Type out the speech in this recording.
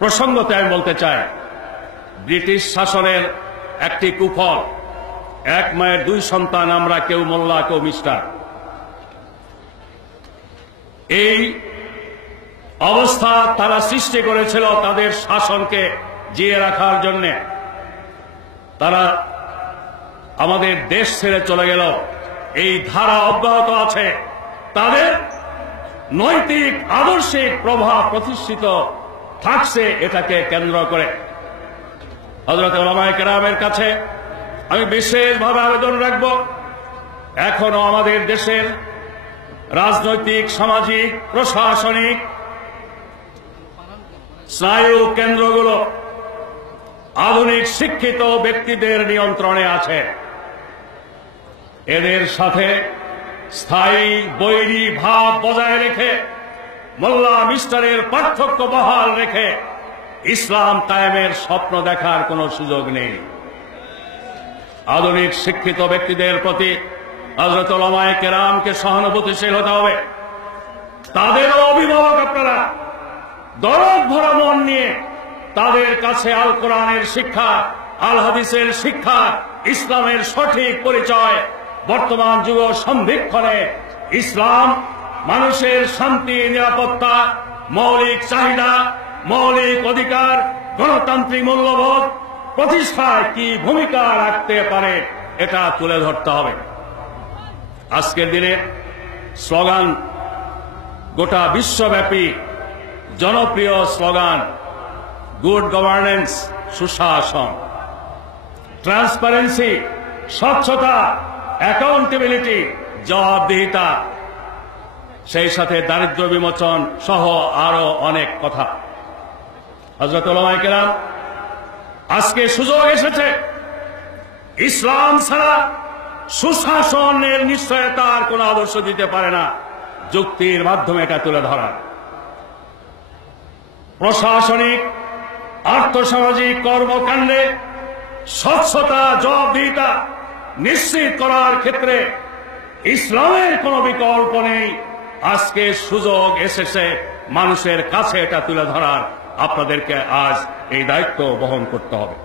প্রসঙ্গতে আমি বলতে চাই, ব্রিটিশ শাসনের একটি কুফল, এক মায়ের দুই সন্তান আমরা, কেউ মোল্লা কেউ মিস্টার। এই অবস্থা তারা সৃষ্টি করেছিল তাদের শাসনকে জিয়ে রাখার জন্য। তারা আমাদের দেশ ছেড়ে চলে গেল, এই ধারা অব্যাহত আছে। তাদের নৈতিক আদর্শিক প্রভাব প্রতিষ্ঠিত থাকছে এটাকে কেন্দ্র করে। হযরত উলামায়ে কেরামের কাছে আমি বিশেষভাবে আবেদন রাখব, এখনো আমাদের দেশের রাজনৈতিক, সামাজিক, প্রশাসনিক স্নায়ু কেন্দ্রগুলো আধুনিক শিক্ষিত ব্যক্তিদের নিয়ন্ত্রণে আছে। এদের সাথে স্থায়ী বৈরী ভাব বজায় রেখে, মোল্লা মিস্টারের পার্থক্য বহাল রেখে ইসলাম কায়েমের স্বপ্ন দেখার কোনো সুযোগ নেই। আধুনিক শিক্ষিত ব্যক্তিদের প্রতি হযরত উলামায়ে কেরামকে সহানুভূতিশীল হতে হবে। তাদেরও অভিভাবক আপনারা, দরদ ভরা মন নিয়ে তাদের কাছে আল কোরআনের শিক্ষা, আল হাদিসের শিক্ষা, ইসলামের সঠিক পরিচয়, বর্তমান যুগ সন্ধিক্ষণে ইসলাম মানুষের শান্তি, নিরাপত্তা, মৌলিক চাহিদা, মৌলিক অধিকার, গণতান্ত্রিক মূল্যবোধ প্রতিষ্ঠায় কি ভূমিকা রাখতে পারে এটা তুলে ধরতে হবে। আজকের দিনে স্লোগান, গোটা বিশ্বব্যাপী জনপ্রিয় স্লোগান, গুড গভর্নেন্স, সুশাসন, ট্রান্সপারেন্সি, স্বচ্ছতা, অ্যাকাউন্টেবিলিটি, জবাবদিহিতা, সেই সাথে দারিদ্র্য বিমোচন সহ আরো অনেক কথা। হযরত উলামায়ে কেরাম, আজকে সুযোগ এসেছে ইসলাম ছাড়া সুশাসনের নিশ্চয়তার কোন আদর্শ দিতে পারে না, যুক্তির মাধ্যমে এটা তুলে ধরা। প্রশাসনিক, আর্থসামাজিক কর্মকাণ্ডে স্বচ্ছতা, জবাবদিহিতা নিশ্চিত করার ক্ষেত্রে ইসলামের কোনো বিকল্প নেই। আজকে সুযোগ এসেছে মানুষের কাছে এটা তুলে ধরার। আপনাদেরকে আজ এই দায়িত্ব বহন করতে হবে।